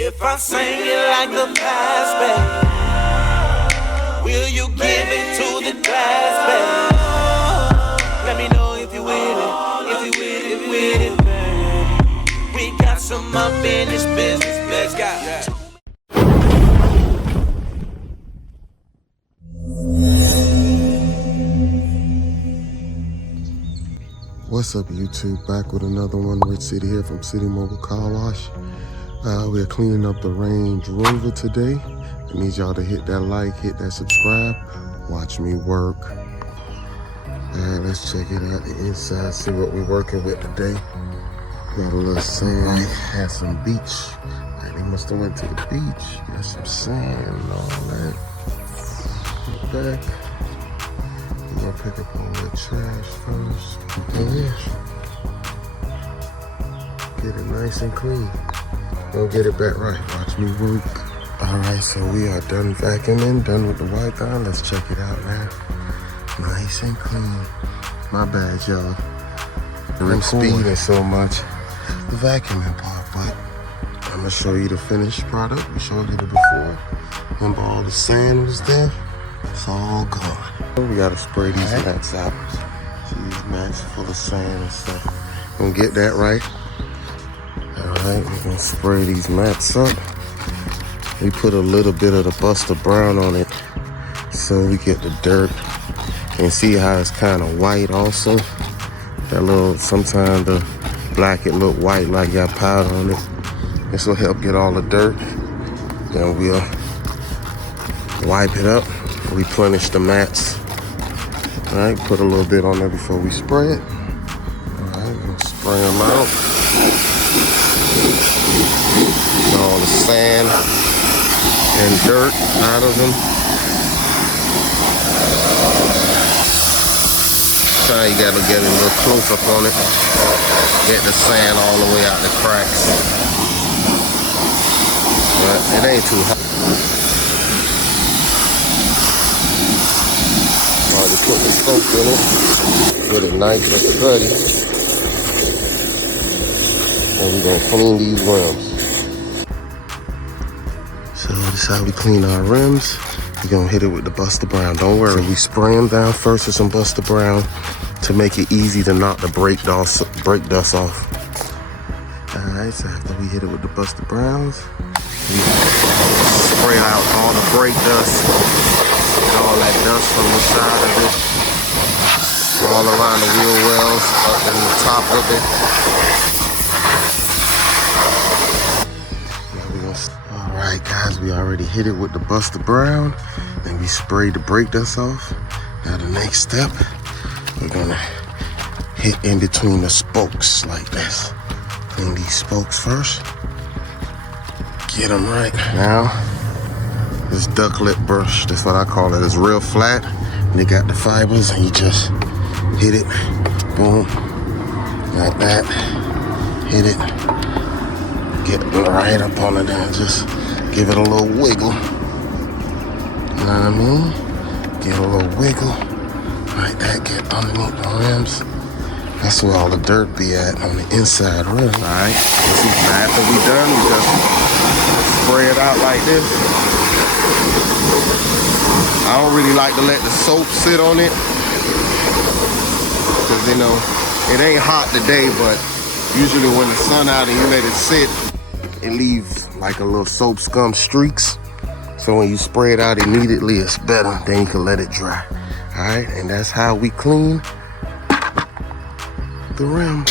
If I sing it like the past, babe, will you give it to the glass, babe? Let me know if you with it, if you with it, babe. We got some up in this business, let's go. What's up, YouTube? Back with another one. Rich City here from City Mobile Car Wash. We're cleaning up the Range Rover today. I need y'all to hit that like, hit that subscribe, watch me work. Alright, let's check it out the inside, see what we're working with today. Got a little sand, had some beach. Like they must have went to the beach. Got some sand and all that. Back. We're gonna pick up all the trash first. Yeah. Get it nice and clean. Don't get it back right. Watch me work. Alright, so we are done vacuuming, done with the wipe on. Let's check it out now. Nice and clean. My bad, y'all. I'm speeding so much. The vacuuming part, but I'm gonna show you the finished product. We showed you the before. Remember all the sand was there? It's all gone. We gotta spray these mats out. See, these mats full of sand and stuff. Gonna get that right. Alright, we're gonna spray these mats up. We put a little bit of the Buster Brown on it so we get the dirt. And see how it's kind of white also. That little, sometimes the black it look white like got powder on it. This will help get all the dirt. Then we'll wipe it up, replenish the mats. All right, put a little bit on there before we spray it. All right, we'll spray them out. Get all the sand and dirt out of them. You gotta get a little close up on it. Get the sand all the way out the cracks. But it ain't too hot. Already put the soap in it. Get it nice and steady. And we're gonna clean these rims. So this is how we clean our rims. We're gonna hit it with the Buster Brown. Don't worry. So we spray them down first with some Buster Brown to make it easy to knock the brake dust off. Alright, so after we hit it with the Buster Browns, we spray out all the brake dust and all that dust from the side of it, all around the wheel wells, up in the top of it. Alright guys, we already hit it with the Buster Brown and we sprayed the brake dust off. Now the next step, we're gonna hit in between the spokes like this. Clean these spokes first. Get them right. Now, this ducklet brush, that's what I call it. It's real flat and it got the fibers and you just hit it, boom, like that. Hit it, get right up on it and just give it a little wiggle. You know what I mean? Give it a little wiggle. Like that, get underneath the rims. That's where all the dirt be at, on the inside rim. Alright, after we done, we just spray it out like this. I don't really like to let the soap sit on it. Because, you know, it ain't hot today, but usually when the sun out and you let it sit, it leaves like a little soap scum streaks. So when you spray it out immediately, it's better. Then you can let it dry. All right, and that's how we clean the rim.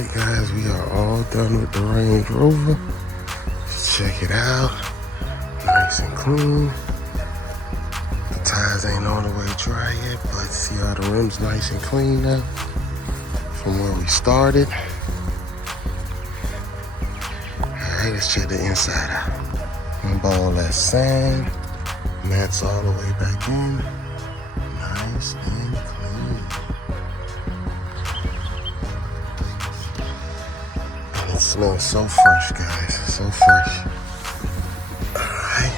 right, guys, we are all done with the Range Rover. Check it out. Nice and clean. The tires ain't all the way dry yet, but see how the rim's nice and clean now from where we started. Alright, let's check the inside out. Remember all that sand. Mats all the way back in. Nice and clean. And it smells so fresh, guys. So fresh. Alright.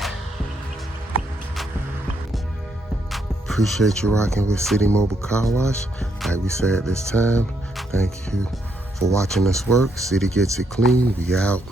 Appreciate you rocking with City Mobile Car Wash. Like we said this time, thank you for watching us work. City gets it clean. We out.